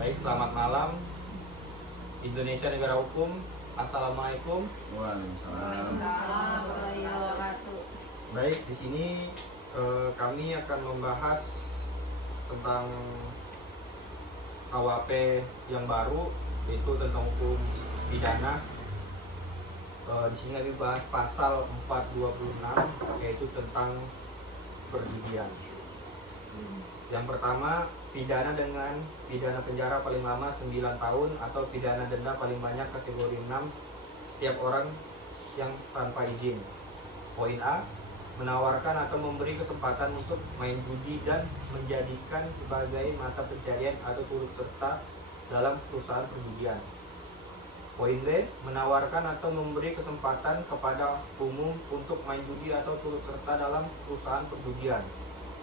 Baik, selamat malam. Indonesia negara hukum. Assalamualaikum. Waalaikumsalam. Baik, di sini kami akan membahas tentang KUHP yang baru, yaitu tentang hukum pidana. Di sini kami bahas pasal 426, yaitu tentang perjudian. Yang pertama, pidana dengan pidana penjara paling lama 9 tahun atau pidana denda paling banyak kategori 6 setiap orang yang tanpa izin. Poin A, menawarkan atau memberi kesempatan untuk main judi dan menjadikan sebagai mata pencarian atau turut serta dalam perusahaan perjudian. Poin B, menawarkan atau memberi kesempatan kepada umum untuk main judi atau turut serta dalam perusahaan perjudian,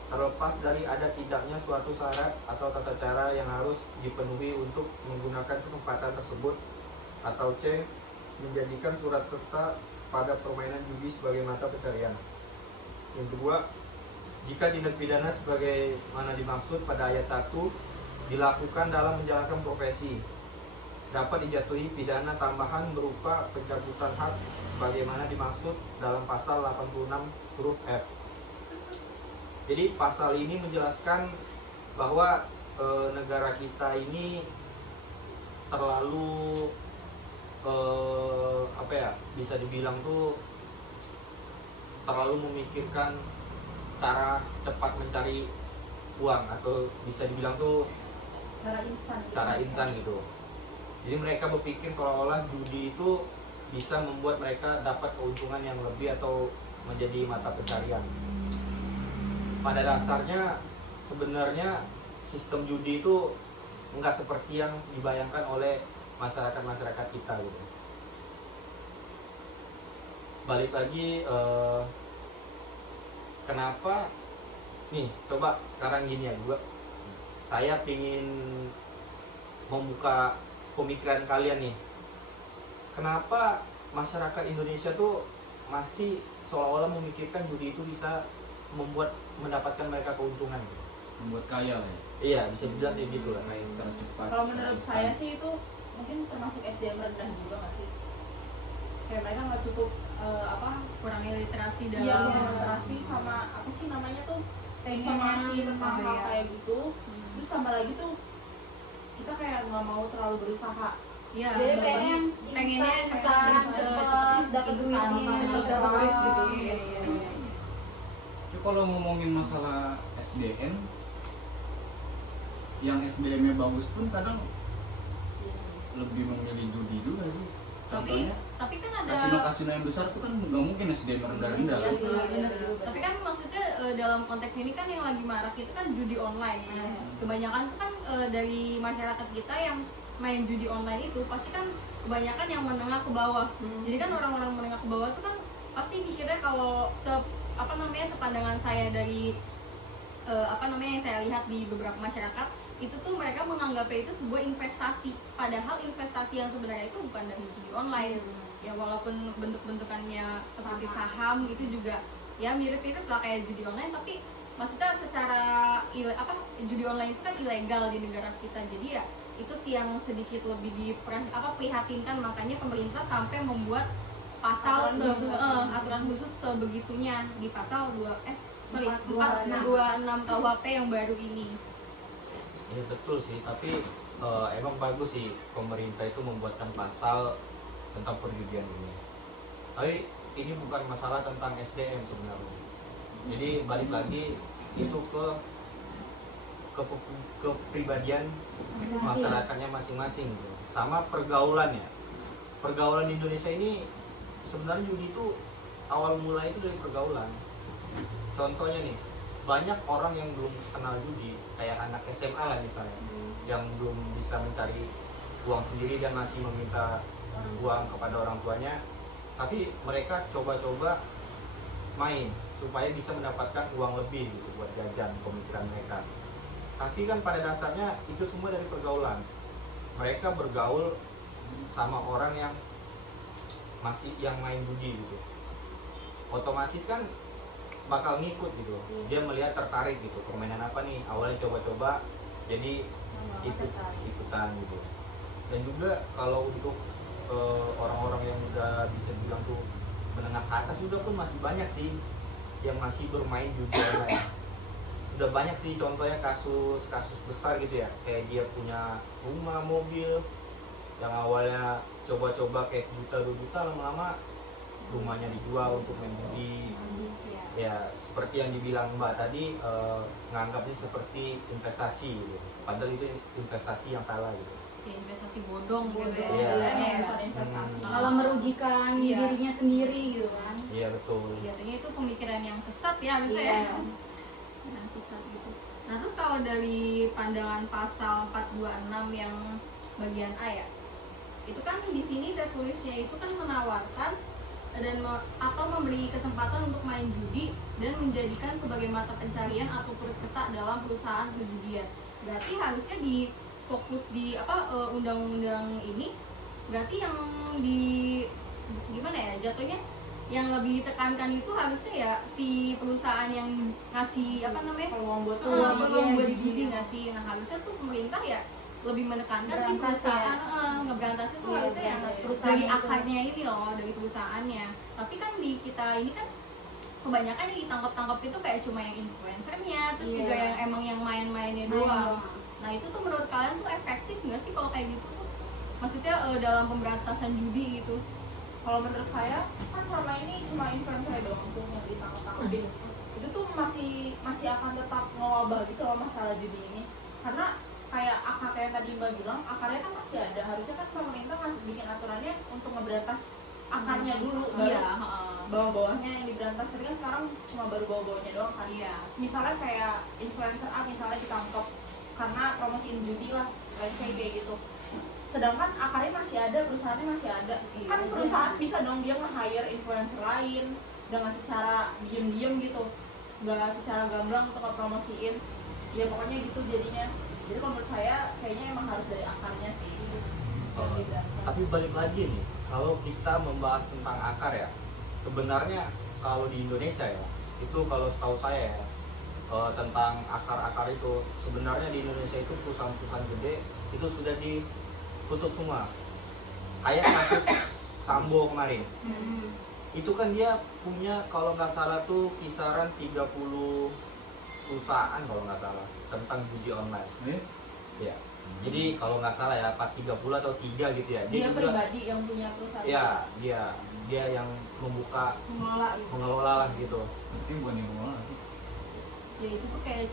terlepas dari ada tidaknya suatu syarat atau tata cara yang harus dipenuhi untuk menggunakan kesempatan tersebut. Atau C, menjadikan surat serta pada permainan judi sebagai mata pencarian. Yang kedua, jika tindak pidana sebagaimana dimaksud pada ayat 1 dilakukan dalam menjalankan profesi, dapat dijatuhi pidana tambahan berupa pencabutan hak sebagaimana dimaksud dalam pasal 86 huruf F. Jadi pasal ini menjelaskan bahwa negara kita ini terlalu bisa dibilang tuh terlalu memikirkan cara cepat mencari uang, atau bisa dibilang tuh cara instan gitu. Jadi mereka berpikir seolah-olah judi itu bisa membuat mereka dapat keuntungan yang lebih atau menjadi mata pencarian. Pada dasarnya sebenarnya sistem judi itu enggak seperti yang dibayangkan oleh masyarakat kita gitu. Balik lagi, kenapa nih, coba sekarang gini ya, saya pingin membuka pemikiran kalian nih. Kenapa masyarakat Indonesia tuh masih seolah-olah memikirkan judi itu bisa mendapatkan mereka keuntungan gitu? Membuat kaya lah ya. Iya, bisa dibilang kayak gitu lah. Kaya secara cepat. Kalau menurut saya sih itu mungkin termasuk SDM rendah juga nggak sih? Kayak mereka nggak cukup kurangnya literasi dalam literasi sama apa sih namanya tuh informasi tentang hal kayak gitu. Terus tambah lagi tuh kita kayak nggak mau terlalu berusaha. Iya, Jadi pengennya cepat dapat duitnya, cepet dapat duit gitu. Iya. Tapi kalau ngomongin masalah SDM, yang SDM-nya bagus pun kadang lebih memilih judi juga sih. Tapi kan ada kasino-kasino yang besar tuh kan nggak mungkin SDM rendah-rendah kan. Tapi kan maksudnya dalam konteks ini kan yang lagi marak itu kan judi online. Nah, kebanyakan tuh kan dari masyarakat kita yang main judi online itu pasti kan kebanyakan yang menengah ke bawah. Jadi kan orang-orang menengah ke bawah tuh kan pasti mikirnya kalau sepandangan saya dari yang saya lihat di beberapa masyarakat itu tuh mereka menganggapnya itu sebuah investasi, padahal investasi yang sebenarnya itu bukan dari judi online. Ya walaupun bentuk-bentukannya seperti saham itu juga ya mirip-mirip lah kayak judi online, tapi maksudnya secara judi online itu kan ilegal di negara kita. Jadi ya itu sih yang sedikit lebih prihatinkan, makanya pemerintah sampai membuat pasal aturan khusus sebegitunya di pasal 426 KUHP yang baru ini. Iya betul sih, tapi emang bagus sih pemerintah itu membuatkan pasal tentang perjudian ini. Tapi ini bukan masalah tentang SDM sebenarnya. Jadi balik lagi itu ke kepribadian masyarakatnya masing-masing gitu. Sama pergaulannya. Pergaulan di Indonesia ini sebenarnya judi itu awal mula itu dari pergaulan. Contohnya nih, banyak orang yang belum kenal judi, kayak anak SMA lah misalnya, yang belum bisa mencari uang sendiri dan masih meminta uang kepada orang tuanya, tapi mereka coba-coba main supaya bisa mendapatkan uang lebih gitu buat jajan pemikiran mereka. Tapi kan pada dasarnya itu semua dari pergaulan. Mereka bergaul sama orang yang main judi gitu, otomatis kan bakal ngikut gitu. Dia melihat tertarik gitu, permainan apa nih, awalnya coba-coba jadi ikut dangdutan gitu. Dan juga kalau untuk orang-orang yang udah bisa bilang tuh menengah ke atas juga pun masih banyak sih yang masih bermain judi online. Udah banyak sih contohnya kasus besar gitu ya, kayak dia punya rumah, mobil, yang awalnya coba-coba kayak 1 juta 2 juta, lama-lama rumahnya dijual untuk main judi. Ya seperti yang dibilang Mbak tadi, nganggapnya seperti investasi gitu. Padahal itu investasi yang salah gitu. Kayak investasi bodong gitu ya. Iya. Bukan investasi. Malah merugikan dirinya sendiri gitu kan. Iya betul. Iya, artinya itu pemikiran yang sesat ya harusnya ya. Yang sesat gitu. Nah terus kalau dari pandangan pasal 426 yang bagian A ya, itu kan di sini tertulisnya itu kan menawarkan dan atau memberi kesempatan untuk main judi dan menjadikan sebagai mata pencarian atau turut serta dalam perusahaan perjudian. Berarti harusnya di fokus di undang-undang ini, berarti yang di gimana ya jatuhnya, yang lebih ditekankan itu harusnya ya si perusahaan yang ngasih Peluang buat peluang buat judi ngasih. Nah harusnya tuh pemerintah ya lebih menekankan si perusahaan ngeberantas itu harusnya yang dari akarnya ini loh, dari perusahaannya. Tapi kan di kita ini kan kebanyakan yang ditangkap itu kayak cuma yang influencernya, terus juga yang emang yang main-mainnya doang. Nah itu tuh menurut kalian tuh efektif nggak sih kalau kayak gitu tuh? Maksudnya dalam pemberantasan judi gitu? Kalau menurut saya kan selama ini cuma influencer doang tuh yang ditangkap-tangkapin. Itu tuh masih akan tetap ngewabah gitu loh masalah judi ini, karena kayak akar kayak tadi Mbak bilang, akarnya kan masih ada. Harusnya kan pemerintah masih bikin aturannya untuk ngeberantas akarnya dulu, baru bawah-bawahnya yang diberantas. Tapi kan sekarang cuma baru bawah-bawahnya doang kan. Misalnya kayak influencer A misalnya ditangkap karena promosiin judi lah, kayak gitu. Sedangkan akarnya masih ada, perusahaannya masih ada. Kan perusahaan bisa dong dia nge-hire influencer lain dengan secara diem-diem gitu, nggak secara gamblang untuk ngepromosiin. Ya pokoknya gitu jadinya. Jadi kalau menurut saya kayaknya emang harus dari akarnya sih. Tapi balik lagi nih, kalau kita membahas tentang akar ya, sebenarnya kalau di Indonesia ya, itu kalau setahu saya ya, tentang akar-akar itu sebenarnya di Indonesia itu perusahaan-perusahaan gede itu sudah ditutup semua. Kayak kasus Sambo kemarin, itu kan dia punya kalau nggak salah tuh kisaran 30 perusahaan kalau nggak salah tentang judi online. Ya. Jadi kalau nggak salah ya 30 atau 3 gitu ya. Dia pribadi yang punya perusahaan. Ya, dia yang mengelola lah gitu. Berarti bukan yang mengelola sih. Ya itu tuh kayak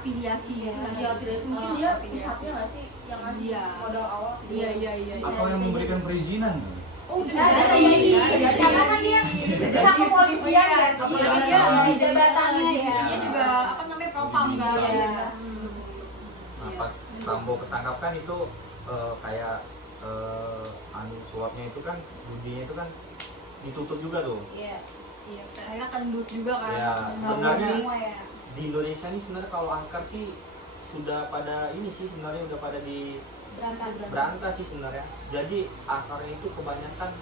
afiliasi gitu kan. Iya, afiliasi mungkin dia pusatnya nggak sih yang ngasih modal awal. Iya. Atau yang memberikan perizinan. Oh, bisa jadi. Karena kan dia Kita kepolisian kan. Apalagi dia di jabatannya divisinya juga propam kan. Nah, pas Sambo ketangkap kan itu kayak suapnya itu kan, judinya itu kan ditutup juga tuh. Iya. Akhirnya kendus juga kan. Ya, sebenarnya semua ya. Di Indonesia ini sebenarnya kalau akar sih sudah pada ini sih sebenarnya udah pada di berantas sih sebenarnya. Jadi akarnya itu kebanyakan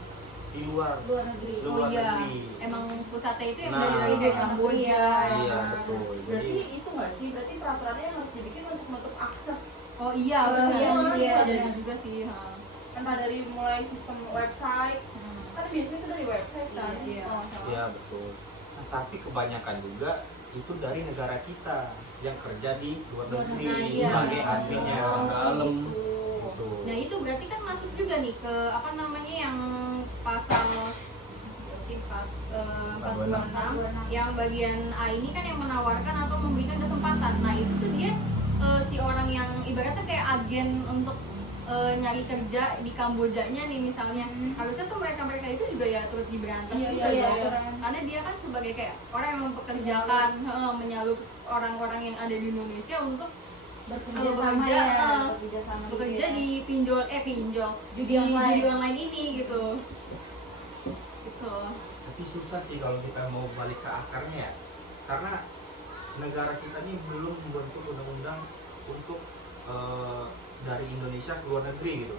di luar negeri. negeri. Emang pusatnya itu yang Nah, dari Kamboja. Iya betul. Berarti itu nggak sih? Berarti peraturannya harus dibikin untuk menutup akses. Oh iya, bisa jadi juga sih. Entah dari mulai sistem website, kan biasanya itu dari website kan. Iya betul. Nah, tapi kebanyakan juga itu dari negara kita yang kerja di luar negeri sebagai adminnya orang dalam. Betul. Nah itu berarti kan masuk juga nih ke yang pasal 426 yang bagian A ini kan yang menawarkan atau memberikan kesempatan. Nah itu tuh dia si orang yang ibaratnya kayak agen untuk nyari kerja di Kambojanya nih misalnya, harusnya tuh mereka itu juga ya turut diberantas juga ya. Karena dia kan sebagai kayak orang yang mempekerjakan menyalup orang-orang yang ada di Indonesia untuk bekerja di pinjol judi online ini gitu. Tapi susah sih kalau kita mau balik ke akarnya ya, karena negara kita ini belum membentuk undang-undang untuk dari Indonesia ke luar negeri gitu.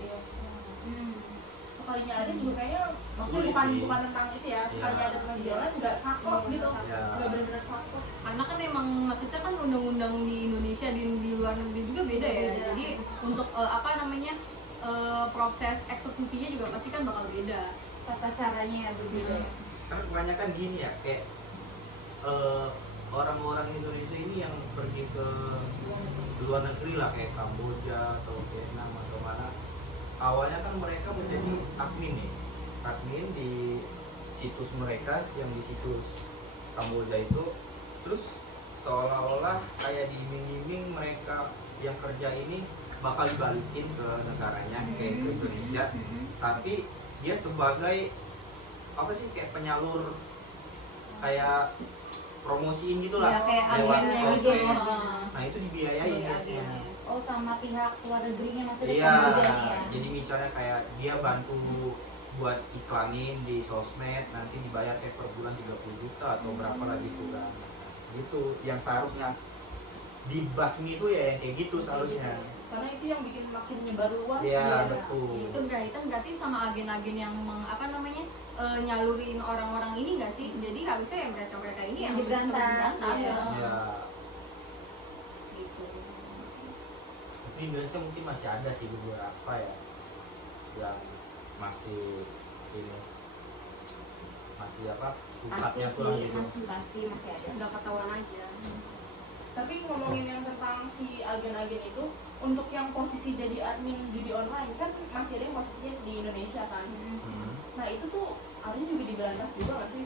sekalinya ada juga kayaknya maksudnya Sulit bukan sih. bukan tentang itu ya, sekalinya Iya. ada teman jualan nggak saklek gitu, Iya. nggak benar-benar saklek. Karena kan emang maksudnya kan undang-undang di Indonesia di luar negeri juga beda ya. Beda. Jadi untuk apa namanya proses eksekusinya juga pasti kan bakal beda. Tata caranya ya berbeda. Karena kebanyakan gini ya, kayak orang-orang Indonesia ini yang pergi ke luar negeri lah, kayak Kamboja atau Vietnam atau mana, awalnya kan mereka menjadi admin di situs mereka yang di situs Kamboja itu, terus seolah-olah kayak diiming-iming mereka yang kerja ini bakal dibalikin ke negaranya, kayak ke Indonesia, tapi dia sebagai apa sih, kayak penyalur, kayak promosiin gitu lah, Ya, kayak lewat agennya sosmed. gitu ya. Nah itu dibiayain Sebagai biasanya. agennya. Oh, sama pihak luar negerinya maksudnya Iya, Kambojanya ya. jadi misalnya kayak dia bantu buat iklanin di sosmed, nanti dibayar per bulan 30 juta atau berapa lah gitu kan. Gitu, yang seharusnya dibasmi itu ya yang kayak gitu seharusnya. Karena itu yang bikin makin nyebar luas. Iya, ya. betul. Itu berarti sama agen-agen yang apa namanya nyalurin orang-orang ini nggak sih? Jadi harusnya yang mereka-mereka ini yang Diberantas, iya. Ya, Gitu. di Indonesia mungkin masih ada sih beberapa ya yang masih ini masih apa, Pasti pusatnya sih, kurang gitu. masih ada. Udah ketahuan aja. Tapi ngomongin yang tentang si agen-agen itu, untuk yang posisi jadi admin judi online kan masih ada yang posisinya di Indonesia kan. Hmm. Nah itu tuh harusnya juga diberantas juga nggak sih?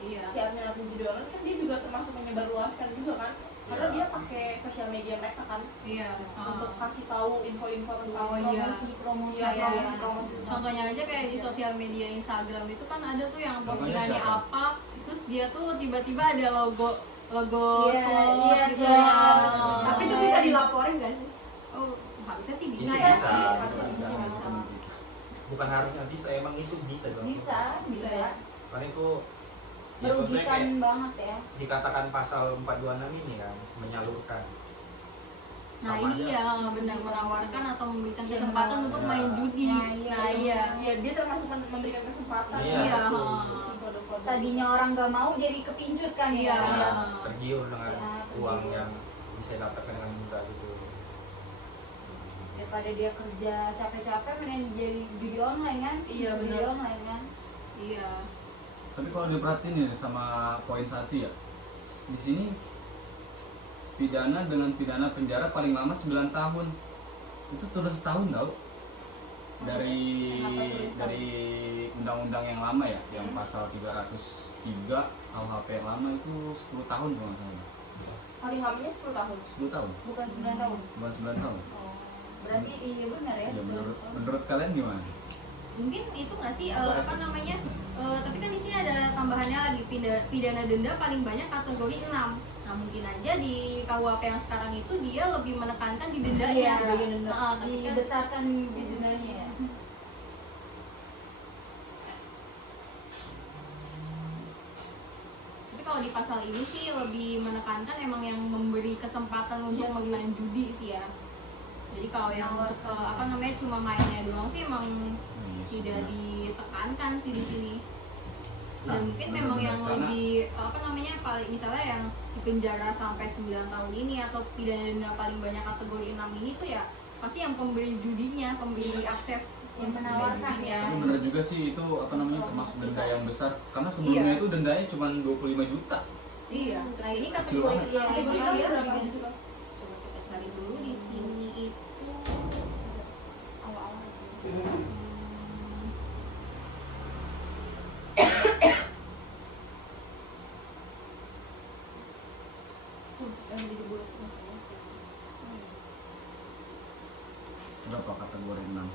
Iya. Si admin judi online kan dia juga termasuk menyebarluaskan juga kan, karena Iya. dia pakai sosial media mereka kan Iya. untuk kasih tahu info-info tentang Oh, iya. Promosi Iya, Kayak promosi. contohnya aja kayak di sosial media Instagram itu kan ada tuh yang Contohnya postingannya siapa? apa, terus dia tuh tiba-tiba ada logo Iya, slot iya, gitu slot. ya. Tapi itu bisa dilaporin nggak sih? Oh, harusnya sih bisa Bisa, ya. bisa. Harusnya bisa. Bukan harusnya bisa, emang itu bisa dong. Bisa ya. Karena itu ya, contohnya Merugikan kayak banget ya. dikatakan pasal 426 ini kan, menyalurkan. Nah Sama ini aja. ya benar menawarkan atau memberikan Iya, kesempatan benar. untuk Iya. main judi. Nah, iya. Nah iya. Ya dia termasuk memberikan kesempatan. Iya, Iya, betul. ha. Si kode-kode. Tadinya orang nggak mau jadi kepincut kan Iya. ya. Ya, tergiur dengan Ya, uang tergiur. yang bisa dapatkan dengan mudah gitu. Daripada dia kerja capek-capek mending jadi judi online kan? Iya, Judi benar. online kan? Iya. Tapi kalau diperhatiin ya sama poin 1 ya, di sini pidana dengan pidana penjara paling lama 9 tahun, itu turun setahun tau dari Kenapa turun setahun? dari undang-undang yang lama ya, yang pasal 303 KUHP yang lama itu 10 tahun kalau nggak salah. Paling lamanya 10 tahun. 10 tahun, Bukan 9 tahun. bukan 9 tahun. Oh, berarti iya benar ya. Ya, 11 tahun. menurut kalian gimana? Mungkin itu nggak sih apa namanya? Tapi kan di sini ada tambahannya lagi pidana denda paling banyak kategori 6. Nah mungkin aja di KUHP yang sekarang itu dia lebih menekankan di dendanya. Iya, bagian denda. Tapi kan Dibesarkan di dendanya ya. tapi kalau di pasal ini sih lebih menekankan emang yang memberi kesempatan untuk Iya. bermain judi sih ya. Jadi kalau yang untuk apa namanya cuma mainnya doang sih emang Iya sih, tidak benar. ditekankan sih di sini. Dan Nah, mungkin benar-benar. memang yang Karena- lebih apa namanya paling misalnya yang di penjara sampai 9 tahun ini atau pidana denda paling banyak kategori 6 ini tuh ya pasti yang pemberi judinya, pemberi akses Yang untuk menawarkan judinya. ya. Tapi bener juga sih itu apa namanya termasuk denda yang besar, karena sebelumnya Iya. itu dendanya cuma 25 juta. Iya. Nah ini Kecil kategori banget. yang Kategori berapa ya? berapa sih, Bang? Coba kita cari dulu di sini itu Awal-awal. Yang jadi bulat. Berapa kategori 6?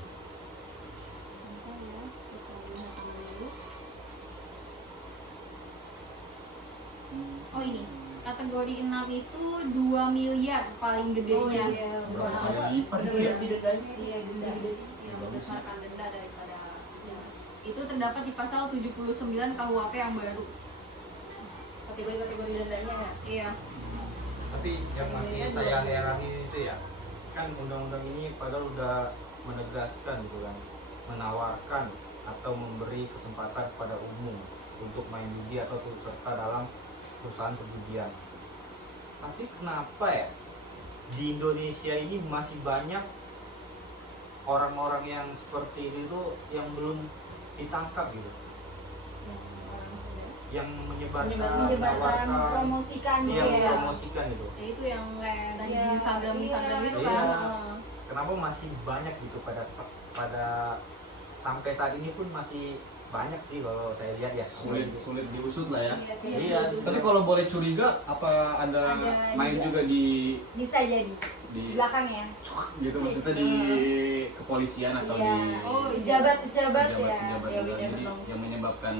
Oh ini kategori 6 itu 2 miliar paling gedenya. Oh, iya. Berapa Wah. kali lipat Bener-bener ya? di dendanya. Iya, denda. Yang membesarkan denda daripada itu terdapat di pasal 79 KUHP yang baru. Kategori-kategori dendanya ya. Iya. Tapi yang masih Iya, saya dua. heramin itu ya, kan undang-undang ini padahal udah menegaskan gitu kan, menawarkan atau memberi kesempatan kepada umum untuk main judi atau turut serta dalam perusahaan perjudian. Tapi kenapa ya di Indonesia ini masih banyak orang-orang yang seperti ini tuh yang belum ditangkap gitu, yang menyebarkan, Menyebarkan, promosikan yang gitu ya. mempromosikan gitu. Ya itu yang kayak tadi Iya, di Instagram iya, itu iya. kan. Kenapa masih banyak gitu pada sampai saat ini pun masih banyak sih kalau saya lihat ya. Sulit diusut lah ya. Iya. Tapi kalau boleh curiga, apa ada Ada main juga. juga di Bisa jadi di belakang ya. gitu, maksudnya di kepolisian atau Iya. di Oh, Pejabat-pejabat ya. pejabat Iya, juga. iya, Jadi betul. yang menyebabkan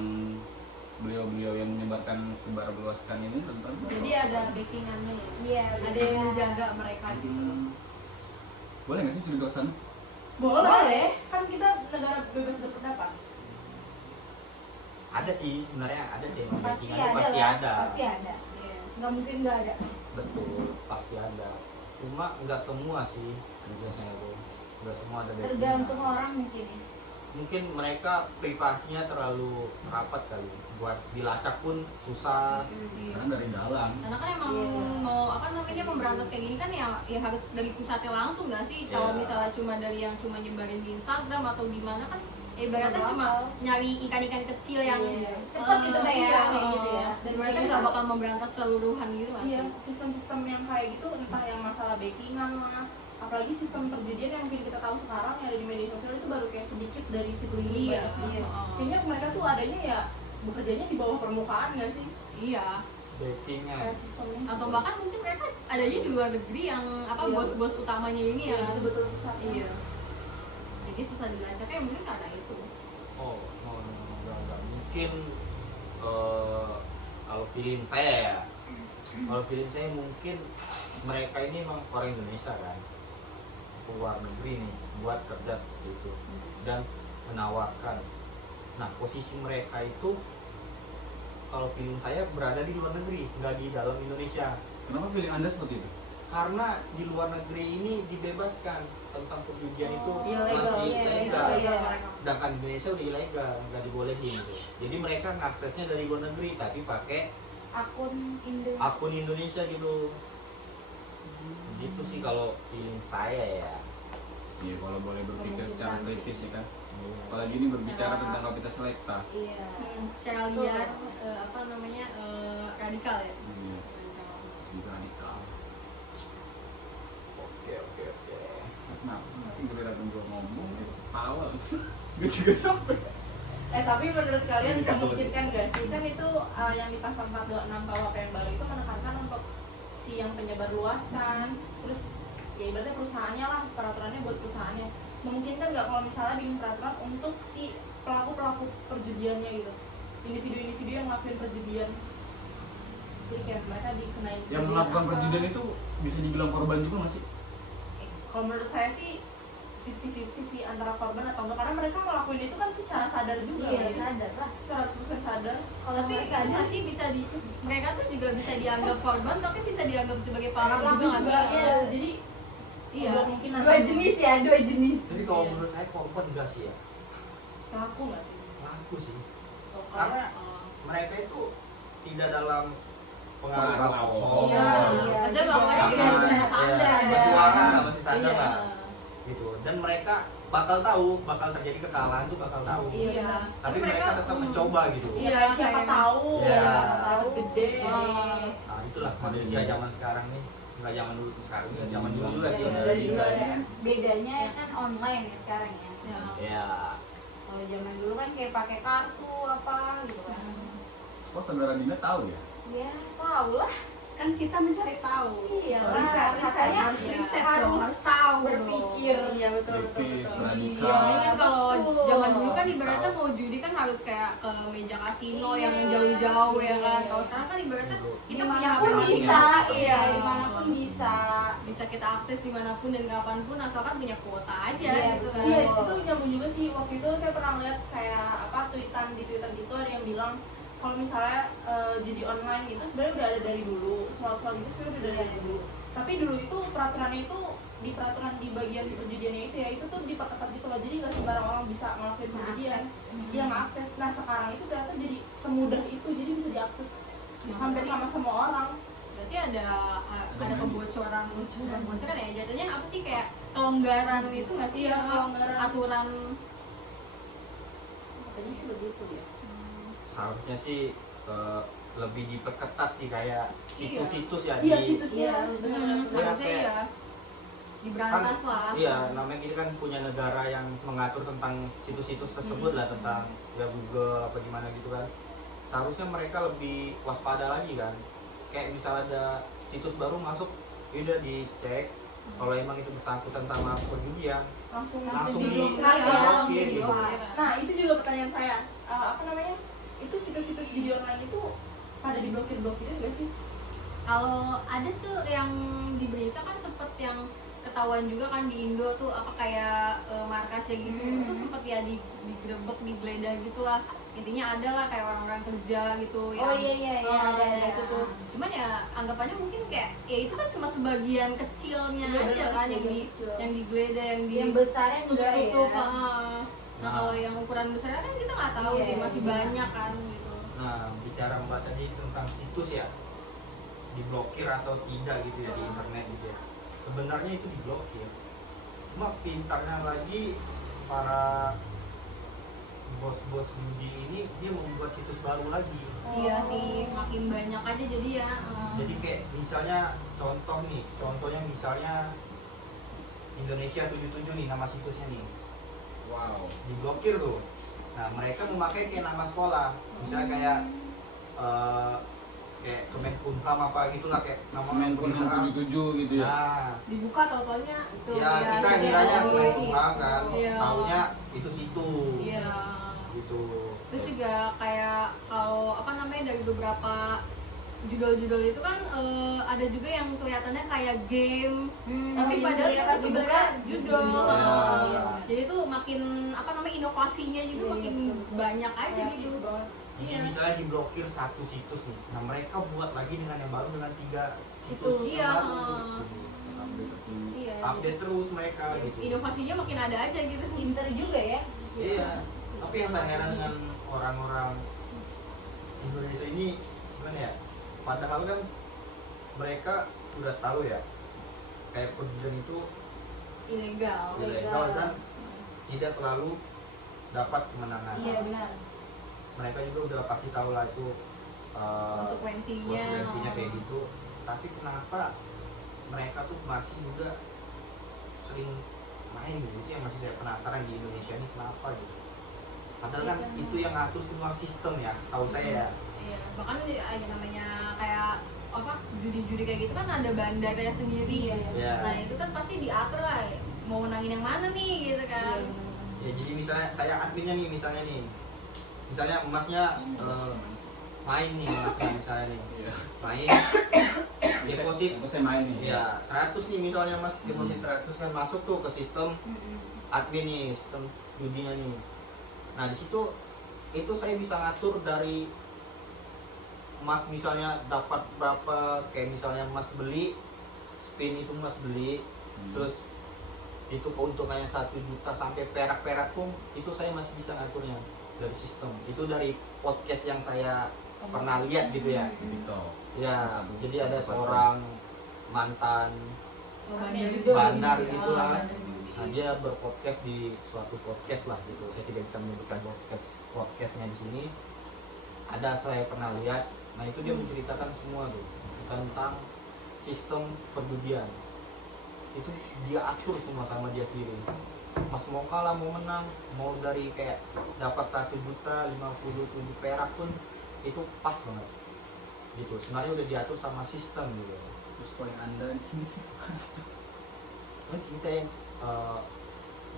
beliau-beliau yang menyebarkan sebarluaskan ini tentang Jadi ada backingannya ya. Iya, Ada yang menjaga mereka gitu. Boleh nggak sih curiga sana? Boleh. Kan kita negara bebas berpendapat. Ada sih sebenarnya, ada sih. Pasti Backingannya ada pasti lah. ada. Pasti ada. Iya. Nggak mungkin nggak ada. Betul, pasti ada. Cuma nggak semua sih biasanya tuh. Nggak semua ada backingan. Tergantung orang mungkin ya. Mungkin mereka privasinya terlalu rapat kali. Buat dilacak pun susah. Iya. Karena dari dalam. Karena kan emang Iya. mau apa namanya memberantas kayak gini kan ya harus dari pusatnya langsung nggak sih? Kalau Iya. misalnya cuma dari yang cuma nyebarin di Instagram atau di mana kan ibaratnya Nggak cuma bakal. nyari ikan-ikan kecil yang Iya. Cepat gitu Mbak ya, iya, kayak gitu ya. dan mereka nggak bakal memberantas seluruhan gitu nggak Iya, sih? sistem-sistem yang kayak gitu, entah yang masalah backingan lah, apalagi sistem perjudian yang mungkin kita tahu sekarang yang ada di media sosial itu baru kayak sedikit dari situ ini. Iya. Kayaknya mereka tuh adanya ya bekerjanya di bawah permukaan nggak sih? Iya. Backingnya. Kayak sistemnya. Atau bahkan mungkin mereka adanya di luar negeri yang apa Iya. bos-bos utamanya ini ya. Iya, betul-betul pusat. Iya. Jadi susah dilacaknya mungkin karena itu. Oh, enggak. Mungkin kalau feeling saya ya, kalau feeling saya mungkin mereka ini emang orang Indonesia kan, keluar negeri nih buat kerja seperti itu dan menawarkan. Nah, posisi mereka itu kalau feeling saya berada di luar negeri, nggak di dalam Indonesia. Kenapa feeling Anda seperti itu? Karena di luar negeri ini dibebaskan tentang perjudian itu Ilegal, masih iya, legal. iya. Sedangkan Indonesia udah ilegal, nggak dibolehin gitu. Jadi mereka aksesnya dari luar negeri tapi pakai Akun Indonesia. akun Indonesia gitu. Gitu sih kalau feeling saya ya. Iya, kalau boleh berpikir Kemungkinan secara sih. kritis ya kan. Apalagi ini berbicara tentang kapasitas selekta. Iya. Secara liar apa namanya radikal ya. Iya, juga radikal. Oke. Kenapa? Nanti giliran gua ngomong, awal gue juga sampai. Tapi menurut kalian Ini kan mengizinkan gak sih? Kan itu yang di pasal 426 KUHP yang baru itu menekankan untuk si yang penyebar luaskan, terus ya ibaratnya perusahaannya lah, peraturannya buat perusahaannya. Memungkinkan nggak kalau misalnya bikin peraturan untuk si pelaku perjudiannya gitu, individu-individu yang ngelakuin perjudian, jadi kayak mereka dikenain Yang perjudian melakukan apa. perjudian itu bisa dibilang korban juga nggak sih? Kalau menurut saya sih 50-50 sih antara korban atau enggak, karena mereka ngelakuin itu kan secara sadar juga Iya, nggak sih? sadar lah. 100% sadar. Kalau Tapi mereka bisa ada sih bisa di mereka tuh juga bisa dianggap korban tapi bisa dianggap sebagai pelaku Pelaku juga nggak juga, sih? ya. Jadi Iya. dua kemungkinan. dua jenis ya, dua jenis. Jadi kalau menurut saya korban enggak sih ya. Pelaku nggak sih? Pelaku sih. Karena Mereka itu tidak dalam pengaruh Pengaruh alkohol. Iya, iya. Maksudnya melakukannya Sama, juga ya, sadar ya. bersuara masih sadar Iya. lah. Gitu. Dan mereka bakal tahu, bakal terjadi kekalahan tuh bakal tahu. Iya. Tapi mereka tetap mencoba gitu. Iya, ya, siapa kayak- tahu, Iya. siapa tahu gede. Oh. Nah, itulah manusia zaman sekarang nih. Enggak zaman dulu sekarang, enggak zaman dulu juga sih. Iya, dari dulu bedanya, ya. bedanya kan online ya sekarang ya. Ya. Ya. Kalau zaman dulu kan kayak pakai kartu apa gitu kan. Oh, saudara Dina tahu ya? Ya tahu lah. Kan kita mencari tahu. Iya Riset, lah. Katanya harus riset harus dong, tahu berpikir. Iya betul Kritis, betul. radikal. Iya, ini kan kalau Betul. zaman dulu kan ibaratnya mau judi kan harus kayak ke meja kasino yang jauh-jauh ya kan. Kalau sekarang kan ibaratnya kita punya Dimanapun HP bisa, masing-masing. iya, dimanapun bisa. Bisa kita akses dimanapun dan kapanpun asalkan punya kuota aja Iya, gitu kan. Iya itu nyambung juga sih, waktu itu saya pernah lihat kayak apa tweetan di Twitter gitu ada yang bilang kalau misalnya judi online gitu sebenarnya udah ada dari dulu, slot-slot itu sebenarnya udah ada dari dulu. Tapi dulu itu peraturannya itu di peraturan di bagian perjudiannya itu ya itu tuh diperketat gitu loh, jadi nggak sembarang orang bisa ngelakuin perjudian. sekarang itu ternyata jadi semudah itu, jadi bisa diakses hampir sama semua orang. Berarti ada kebocoran ya, jatuhnya apa sih, kayak kelonggaran itu nggak sih? Iya, kelonggaran. Aturan. Katanya sih begitu ya. Seharusnya sih lebih diperketat sih, kayak situs-situs ya Iya, di situsnya benar. Harusnya ya diberantas lah. Iya, namanya kita kan punya negara yang mengatur tentang situs-situs tersebut lah, tentang ya Google apa gimana gitu kan. Seharusnya mereka lebih waspada lagi kan. Kayak misal ada situs baru masuk, ya udah dicek kalau emang itu bersangkutan sama perjudian, langsung di- diblokir ya. diblokir gitu. Nah, itu juga pertanyaan saya. Apa namanya? Itu situs-situs judi online itu pada diblokir-blokirin nggak sih? Kalau ada sih yang di berita kan sempet yang ketahuan juga kan di Indo tuh, apa kayak markasnya gitu, itu sempet ya digerebek, digeledah gitu lah. Intinya ada lah kayak orang-orang kerja gitu Oh iya ada itu tuh. Cuman ya anggapannya mungkin kayak ya itu kan cuma sebagian kecilnya Iya, aja benar kan sih, yang kecil. digeledah, yang besarnya juga ya. tutup. Nah, Nah. kalau yang ukuran besar kan kita nggak tahu, Iya, gitu, masih iya. banyak kan gitu. Nah, bicara Mbak tadi tentang situs ya, diblokir atau tidak gitu ya di internet gitu ya. Sebenarnya itu diblokir. Cuma pintarnya lagi para bos-bos judi ini, dia membuat situs baru lagi. Iya sih, makin banyak aja jadi ya. Jadi kayak misalnya contohnya misalnya Indonesia 77 nih nama situsnya nih. Wow. Diblokir tuh. Nah, mereka memakai kayak nama sekolah. Misalnya kayak kayak Kemenkumham apa gitu lah, kayak nama Kemenkumham 77 gitu ya. Nah, Dibuka tau-taunya itu. ya kita iya, kiranya iya. Kemenkumham kan, Iya. taunya itu situ. Iya. Gitu. Terus juga kayak kalau apa namanya, dari beberapa judul-judul itu kan ada juga yang kelihatannya kayak game, tapi padahal iya, itu pas sebenarnya dibuka, judul. Iya. Jadi tuh makin apa namanya, inovasinya juga makin banyak aja gitu. Jadi Iya. misalnya diblokir satu situs nih, nah mereka buat lagi dengan yang baru dengan 3 situs Situs, iya, yang baru. Iya. Update terus mereka gitu. Inovasinya makin ada aja gitu. Pinter juga ya. Iya. Tapi yang tak heran dengan orang-orang Indonesia ini gimana ya? Padahal kan mereka udah tahu ya, kayak perjudian itu Ilegal. ilegal dan tidak selalu dapat kemenangan. Iya benar. Mereka juga udah pasti tahu lah itu konsekuensinya kayak gitu. Tapi kenapa mereka tuh masih juga sering main gitu? Itu yang masih saya penasaran di Indonesia ini, kenapa gitu? Padahal kan itu yang ngatur semua sistem ya, setahu saya ya. Iya, bahkan aja namanya kayak apa, judi-judi kayak gitu kan ada bandarnya sendiri. Iya. Nah itu kan pasti diatur lah, mau menangin yang mana nih gitu kan. Ya jadi misalnya saya adminnya nih, misalnya emasnya main nih, emasnya misalnya nih main deposit Saya main nih. ya 100 nih misalnya mas, deposit 100 kan masuk tuh ke sistem admin nih, sistem judinya nih. Nah di situ itu saya bisa ngatur dari mas, misalnya dapat berapa, kayak misalnya mas beli spin itu, mas beli terus itu keuntungannya 1 juta sampai perak-perak pun itu saya masih bisa ngaturnya dari sistem. Itu dari podcast yang saya pernah lihat gitu ya. Gitu. Ya, Satu. jadi ada seorang mantan Bandar bandar gitu. gitu lah. Bandar Nah, dia berpodcast di suatu podcast lah gitu. Saya tidak bisa menyebutkan podcastnya di sini. Ada, saya pernah lihat. Nah, itu dia menceritakan semua tuh tentang sistem perjudian. Itu dia atur semua sama dia sendiri. Mas mau kalah, mau menang, mau dari kayak dapat 1 juta, 50.000 perak pun itu pas banget. Gitu. Sebenarnya udah diatur sama sistem gitu. Terus poin Anda di sini. Ini sih saya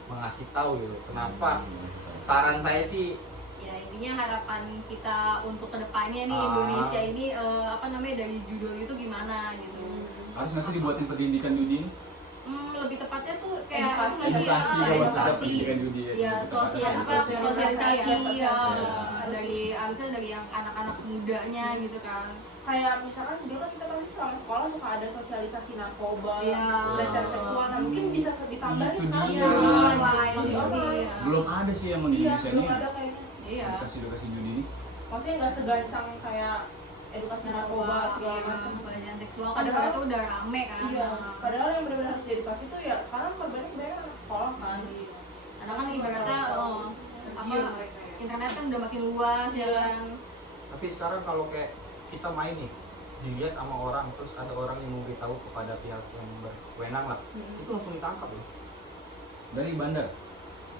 mengasih tahu gitu. Kenapa? Saran saya sih Ya intinya harapan kita untuk kedepannya nih, Ah. Indonesia ini apa namanya, dari judul itu gimana gitu. Harus nggak sih dibuatin pendidikan judi ini? Lebih tepatnya tuh kayak Edukasi. Edukasi ya, bahwa edukasi. pendidikan judi ya. Ya, sosialisasi Sosialisasi, ya, ya. dari harusnya dari yang anak-anak mudanya gitu kan. Kayak misalkan dulu kan kita pasti selama sekolah suka ada sosialisasi narkoba, Iya. pelecehan seksual. Nah, mungkin bisa ditambahin Itu sekarang dia. jadi Iya, online, itu jadi online. dia. Belum ada sih yang mau di Iya, Indonesia belum ini. ada kayaknya. Iya. edukasi judi ini. Maksudnya nggak segancang kayak edukasi narkoba segala macam. Pelecehan seksual kan padahal itu udah rame kan. Iya, padahal yang benar-benar harus diedukasi tuh ya sekarang korbannya kebanyakan anak sekolah kan. Karena kan ibaratnya apa Iya, mereka ya. internet kan udah makin luas ya Iya. kan. Tapi sekarang kalau kayak kita main nih, dilihat sama orang, terus ada orang yang memberitahu kepada pihak yang berwenang lah, itu langsung ditangkap loh. Dari bandar. Yang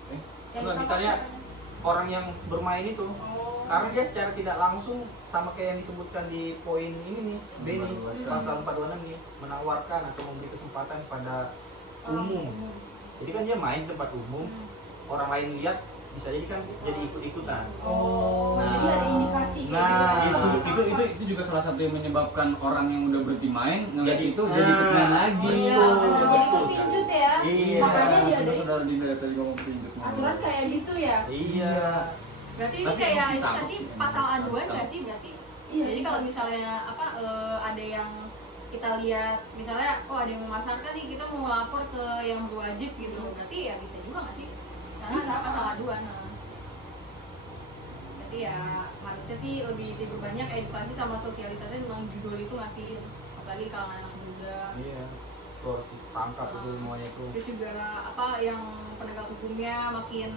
Enggak, ditangkap misalnya siapa? orang yang bermain itu, Oh. karena dia secara tidak langsung sama kayak yang disebutkan di poin ini nih, B nih, 426. pasal 426 nih, menawarkan atau memberi kesempatan pada umum. Jadi kan dia main di tempat umum, orang lain lihat, bisa jadi kan jadi ikut-ikutan. Oh, Nah. jadi ada indikasi kayak Nah. gitu. Itu juga salah satu yang menyebabkan orang yang udah berhenti main ngeliat Jadi- itu jadi ikut main lagi. Iya, Betul. Jadi kepincut ya. Iya. Makanya dia ada Saudara Dinda dari tadi ngomong pinjut. aturan kayak gitu ya. Iya. Berarti ini Tapi kayak emang itu nggak ditangkap sih sih, pasal harus aduan tahu. nggak sih berarti? Iya. Jadi bisa. kalau misalnya ada yang kita lihat misalnya ada yang memasarkan nih kita mau lapor ke yang berwajib gitu berarti ya bisa juga nggak sih? Karena Bisa. ada pasal aduan. Nah. Berarti ya harusnya sih lebih banyak edukasi sama sosialisasi tentang judul itu nggak sih? Apalagi kalau anak muda. Iya. Itu harus ditangkap itu semuanya itu. Terus juga yang penegak hukumnya makin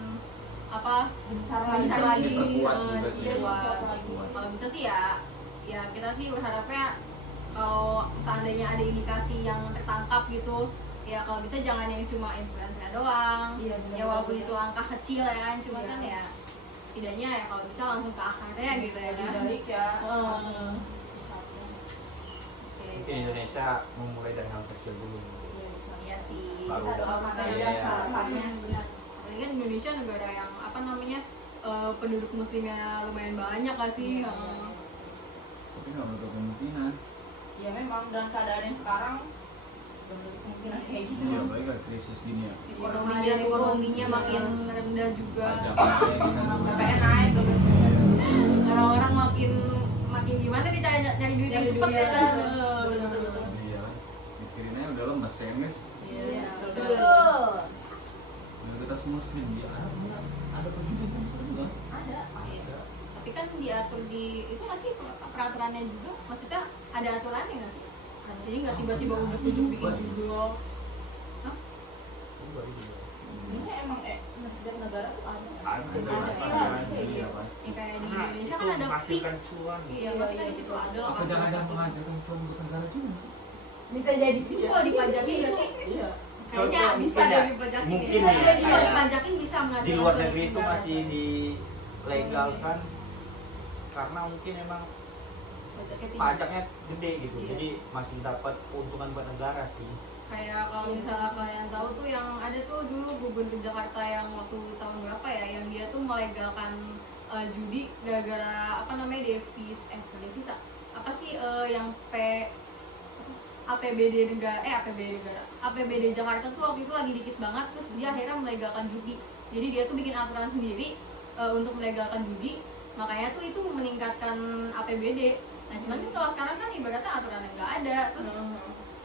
Gencar gencar lagi. lagi Diperkuat juga sih. diperkuat. Diperkuat. Kalau bisa sih ya kita sih berharapnya kalau seandainya ada indikasi yang tertangkap gitu ya kalau bisa jangan yang cuma influencer doang Iya, benar. ya walaupun itu angka kecil ya kan cuma Iya. kan ya setidaknya ya kalau bisa langsung ke akarnya gitu ya Lebih kan. baik ya. Heeh. Oke. Mungkin Indonesia memulai dari hal kecil dulu. Iya sih. Baru Kita doakan Iya. aja sarannya. Benar. Apalagi kan Indonesia negara yang penduduk muslimnya lumayan banyak gak sih? Tapi nggak menutup kemungkinan. Ya memang dan keadaan yang sekarang belum kemungkinan kayak gitu. Iya, baik lah krisis gini ya. Ekonominya makin rendah juga. Pajak naik kan. PPN naik Orang-orang makin gimana nih cara nyari duit yang Nyari cepet duit, ya kan? betul. Iya, mikirin aja udah lemes ya guys. Iya. Betul. Mayoritas muslim di Arab ada pendidikan terus. ada. Iya. Tapi kan diatur di itu nggak sih peraturannya juga? Maksudnya ada aturannya nggak sih? Jadi nggak tiba-tiba ujuk-ujuk bikin judul. Ini emang setiap negara tuh ada. Ada. Pasti lah. Iya pasti. Ya kayak di Nah, Indonesia itu kan ada menghasilkan cuan. Iya, berarti kan di situ ada. Apa jangan-jangan menghasilkan cuan buat negara juga sih? Bisa jadi. Itu kalau dipajakin nggak sih? Iya. Kayaknya Contoh, bisa mungkin deh ya, dipajakin. mungkin ya. ya, Jadi kalau kayak dipajakin bisa Di menghasilkan luar cuan negeri itu negara. masih dilegalkan karena mungkin emang Pajaknya tinggi. pajaknya gede gitu. Iya. Jadi masih dapat keuntungan buat negara sih. Kayak kalau misalnya kalian tahu tuh yang ada tuh dulu gubernur Jakarta yang waktu tahun berapa ya yang dia tuh melegalkan judi gara-gara devisa apa sih yang APBD Jakarta tuh waktu itu lagi dikit banget terus dia akhirnya melegalkan judi jadi dia tuh bikin aturan sendiri untuk melegalkan judi makanya tuh itu meningkatkan APBD nah cuman kan kalau sekarang kan ibaratnya aturannya nggak ada terus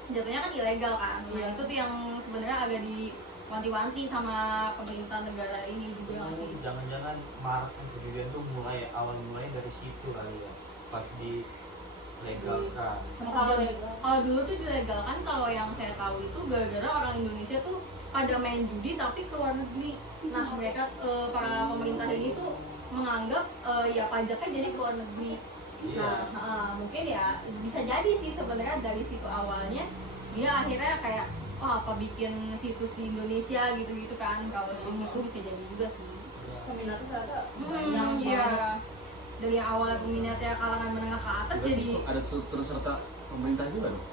jatuhnya kan ilegal kan nah Iya. itu tuh yang sebenarnya agak diwanti-wanti sama pemerintah negara ini juga nggak sih. Jangan-jangan maraknya perjudian tuh mulai dari situ kali ya. Pas dilegalkan. Kalau dulu tuh dilegalkan kalau yang saya tahu itu gara-gara orang Indonesia tuh pada main judi tapi ke luar negeri. Nah mereka para pemerintah ini tuh menganggap ya pajaknya jadi ke luar negeri. Iya. Nah mungkin ya bisa jadi sih sebenarnya dari situ awalnya dia akhirnya kayak apa bikin situs di Indonesia gitu-gitu kan kalau dari situ bisa jadi juga sih. Peminatnya ternyata banyak Iya. banget. Dari yang awalnya peminatnya kalangan menengah ke atas Berarti jadi ada turut serta pemerintah juga dong?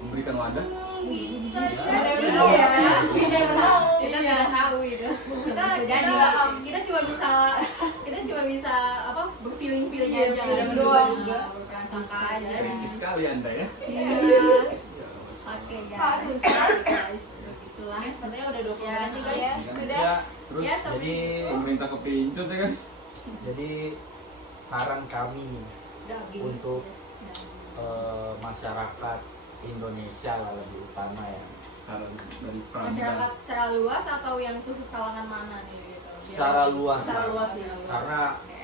Memberikan wadah? bisa Ada jadi yang ya. tahu. Tidak tahu. Kita tidak tahu itu. Kita kita cuma bisa berfeeling-feeling Iya, aja. feeling doang. Berprasangka aja. Tinggi sekali anda ya? Iya. Oke Harus. guys. Begitulah. Ini sepertinya udah 20 Ya, menit nih guys. ya, sudah. Ya, Terus Ya, jadi pemerintah kepincut ya kan? jadi saran kami Daging. untuk masyarakat Indonesia lah lebih utama ya. Saran dari Pramda. Masyarakat secara luas atau yang khusus kalangan mana nih gitu? secara luas. Secara luas ya. Karena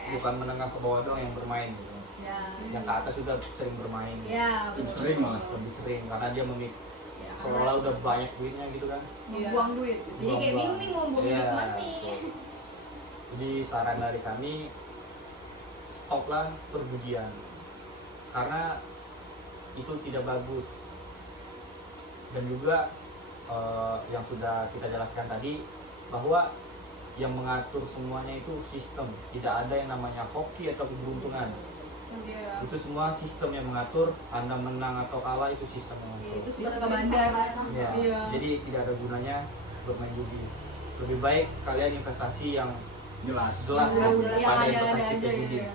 bukan menengah ke bawah doang yang bermain gitu. Ya. Yang ke atas juga sering bermain. Ya, Lebih betul. sering malah. Lebih sering karena dia Ya, seolah-olah udah banyak duitnya gitu kan. buang duit. Jadi kayak Buang-buang. bingung nih mau buang duit Iya, mana nih. betul. Jadi saran dari kami, stoplah perjudian karena itu tidak bagus. Dan juga yang sudah kita jelaskan tadi bahwa yang mengatur semuanya itu sistem, tidak ada yang namanya hoki atau keberuntungan. Iya. Itu semua sistem yang mengatur. Anda menang atau kalah itu sistem yang Iya, mengatur. itu suka-suka bandar. Ya, Iya. jadi tidak ada gunanya bermain judi. Lebih baik kalian investasi yang Jelas. jelas Jelas, Yang pada ada investasi aja ke gitu judi. ya.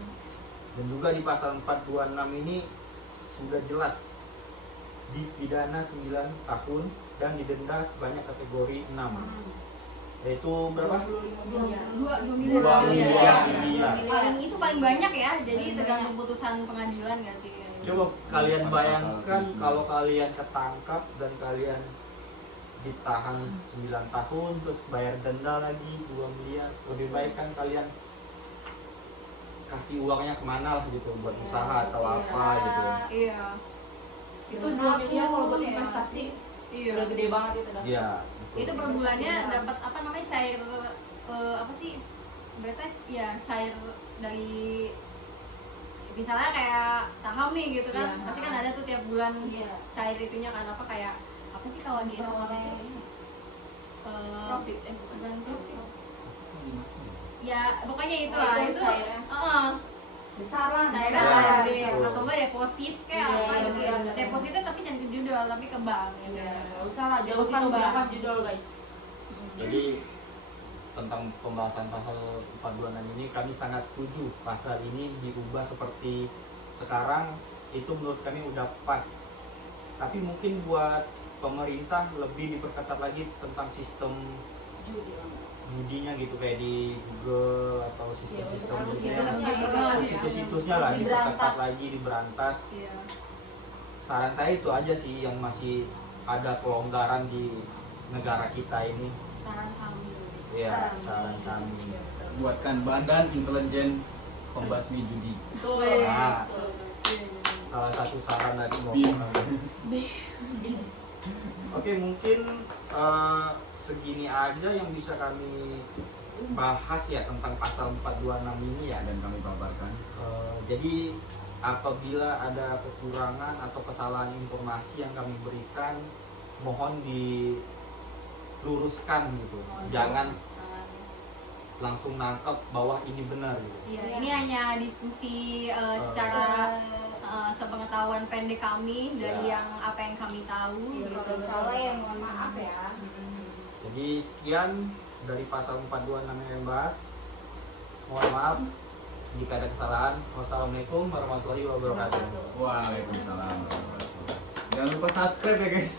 Dan juga di pasal 426 ini sudah jelas dipidana 9 tahun dan didenda sebanyak kategori 6. Yaitu berapa? 25 miliar. 2 miliar. Dua miliar. Paling itu paling banyak ya. Jadi tergantung putusan pengadilan nggak sih? Coba kalian Pada bayangkan pasal kalau kalian ketangkap dan kalian ditahan 9 tahun terus bayar denda lagi 2 miliar. Lebih baik kan kalian kasih uangnya kemana lah gitu, buat usaha atau apa gitu. Iya. Itu 2 miliar kalau buat Iya. investasi Iya. udah gede banget itu dah. Iya. Itu per bulannya dapat apa namanya cair apa sih? Berarti ya cair dari misalnya kayak saham nih gitu kan. Iya. Pasti kan ada tuh tiap bulan Iya. cair itunya kan apa kayak apa sih kalau di ekonomi profit bukan profit. Ya pokoknya itu lah Itu itu. cairnya. Besar lah. Cairnya Iya, lah gede betul. atau enggak deposit kayak Iya, apa gitu ya. benar. Depositnya tapi jangan ke judul tapi ke bank. gitu. Ya, nggak usah lah, jangan Deposito bank. gunakan judul guys. Jadi tentang pembahasan pasal 426 ini kami sangat setuju pasal ini diubah seperti sekarang, itu menurut kami udah pas. Tapi mungkin buat pemerintah lebih diperketat lagi tentang sistem Judi. judinya gitu, kayak di Google atau sistem-sistem Iya, judinya. harus Situs-situsnya lah diperketat Diberantas. lagi, diberantas. Iya. Saran saya itu aja sih yang masih ada kelonggaran di negara kita ini. Saran kami. Ya, saran kami. Buatkan badan intelijen pembasmi judi. Betul. Nah. Betul. Salah satu saran dari Bin. Oke, mungkin segini aja yang bisa kami bahas ya tentang pasal 426 ini ya. Dan kami paparkan. Jadi apabila ada kekurangan atau kesalahan informasi yang kami berikan, mohon diluruskan gitu. Jangan langsung nangkep bahwa ini benar gitu. Iya, ini hanya diskusi secara sepengetahuan pendek kami dari Ya. yang apa yang kami tahu. Iya, gitu. Kalau salah ya mohon maaf ya. Jadi sekian dari pasal 426 yang kami bahas. Mohon maaf jika ada kesalahan. Wassalamualaikum warahmatullahi wabarakatuh. Waalaikumsalam. Jangan lupa subscribe ya guys.